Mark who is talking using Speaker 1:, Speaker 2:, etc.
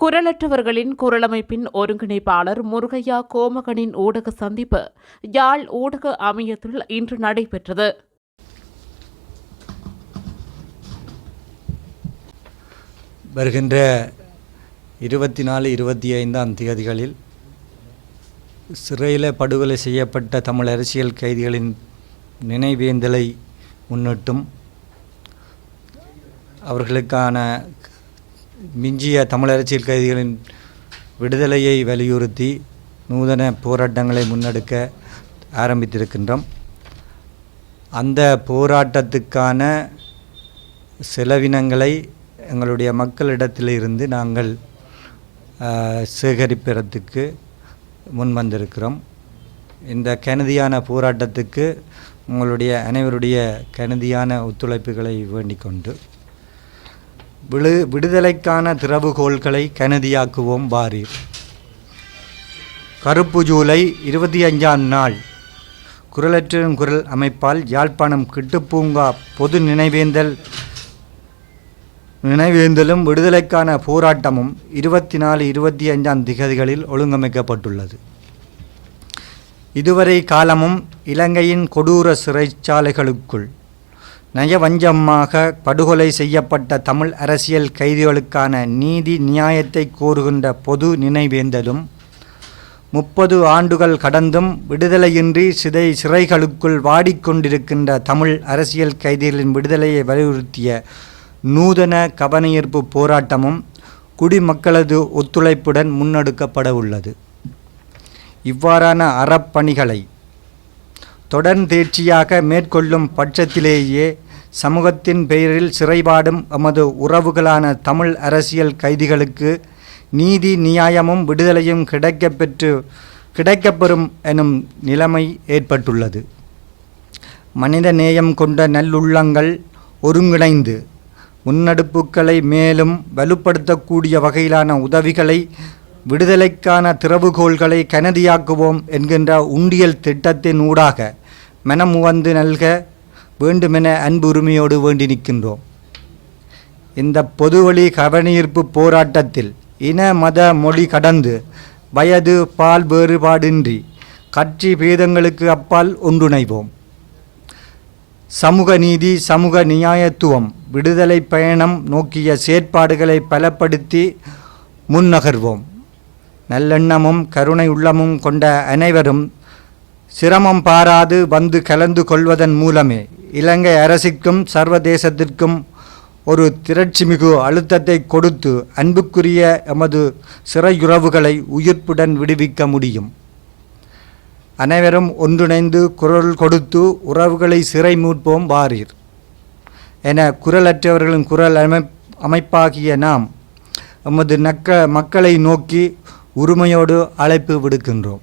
Speaker 1: குரலற்றவர்களின் குரலமைப்பின் ஒருங்கிணைப்பாளர் முருகையா கோமகனின் ஊடக சந்திப்பு யாழ் ஊடக அமையத்தில் இன்று நடைபெற்றது.
Speaker 2: வருகின்ற இருபத்தி நாலு இருபத்தி ஐந்தாம் தேதிகளில் சிறையில் படுகொலை செய்யப்பட்ட தமிழ் அரசியல் கைதிகளின் நினைவேந்தலை முன்னிட்டும் அவர்களுக்கான மிஞ்சிய தமிழ் அரசியல் கைதிகளின் விடுதலையை வலியுறுத்தி நூதன போராட்டங்களை முன்னெடுக்க ஆரம்பித்திருக்கின்றோம். அந்த போராட்டத்துக்கான செலவினங்களை எங்களுடைய மக்களிடத்திலிருந்து நாங்கள் சேகரிப்பதற்கு முன் வந்திருக்கிறோம். இந்த கனதியான போராட்டத்துக்கு உங்களுடைய அனைவருடைய கனதியான ஒத்துழைப்புகளை வேண்டிக் கொண்டு விழு விடுதலைக்கான திறவுகோள்களை கனதியாக்குவோம் வாரீர் கருப்பு ஜூலை இருபத்தி அஞ்சாம் நாள். குரலற்றின் குரல் அமைப்பால் யாழ்ப்பாணம் கிட்டுப்பூங்கா பொது நினைவேந்தல் நினைவேந்தலும் விடுதலைக்கான போராட்டமும் இருபத்தி நாலு இருபத்தி அஞ்சாம் திகதிகளில் ஒழுங்கமைக்கப்பட்டுள்ளது. இதுவரை காலமும் இலங்கையின் கொடூர சிறைச்சாலைகளுக்குள் நயவஞ்சமாக படுகொலை செய்யப்பட்ட தமிழ் அரசியல் கைதிகளுக்கான நீதி நியாயத்தை கோருகின்ற பொது நினைவேந்தலும் முப்பது ஆண்டுகள் கடந்தும் விடுதலையின்றி சிதை சிறைகளுக்குள் வாடிக்கொண்டிருக்கின்ற தமிழ் அரசியல் கைதிகளின் விடுதலையை வலியுறுத்திய நூதன கவனஈர்ப்பு போராட்டமும் குடிமக்களது ஒத்துழைப்புடன் முன்னெடுக்கப்பட உள்ளது இவ்வாறான அறப்பணிகளை தொடர்ந்தேர்ச்சியாக மேற்கொள்ளும் பட்சத்திலேயே சமூகத்தின் பெயரில் சிறைபாடும் எமது உறவுகளான தமிழ் அரசியல் கைதிகளுக்கு நீதி நியாயமும் விடுதலையும் கிடைக்கப்பெற்று கிடைக்கப்பெறும் எனும் நிலைமை ஏற்பட்டுள்ளது. மனித நேயம் கொண்ட நல்லுள்ளங்கள் ஒருங்கிணைந்து முன்னெடுப்புகளை மேலும் வலுப்படுத்தக்கூடிய வகையிலான உதவிகளை விடுதலைக்கான திறவுகோள்களை கனதியாக்குவோம் என்கின்ற உண்டியல் திட்டத்தின் ஊடாக மனமுவந்து நல்க வேண்டுமென அன்பு உரிமையோடு வேண்டி நிற்கின்றோம். இந்த பொதுவழி கவனஈர்ப்பு போராட்டத்தில் இன மத மொழி கடந்து வயது பால் வேறுபாடின்றி கட்சி பேதங்களுக்கு அப்பால் ஒன்றுணைவோம். சமூக நீதி சமூக நியாயத்துவம் விடுதலை பயணம் நோக்கிய செயற்பாடுகளை பலப்படுத்தி முன்னகர்வோம். நல்லெண்ணமும் கருணை உள்ளமும் கொண்ட அனைவரும் சிரமம் பாராது வந்து கலந்து கொள்வதன் மூலமே இலங்கை அரசுக்கும் சர்வதேசத்திற்கும் ஒரு திரட்சிமிகு அழுத்தத்தை கொடுத்து அன்புக்குரிய எமது சிறையுறவுகளை உயிர்ப்புடன் விடுவிக்க முடியும். அனைவரும் ஒன்றிணைந்து குரல் கொடுத்து உறவுகளை சிறை மீட்போம் வாரீர். என குரலற்றவர்களின் குரல் அமை அமைப்பாகிய நாம் எமது நக்க மக்களை நோக்கி உரிமையோடு அழைப்பு விடுக்கின்றோம்.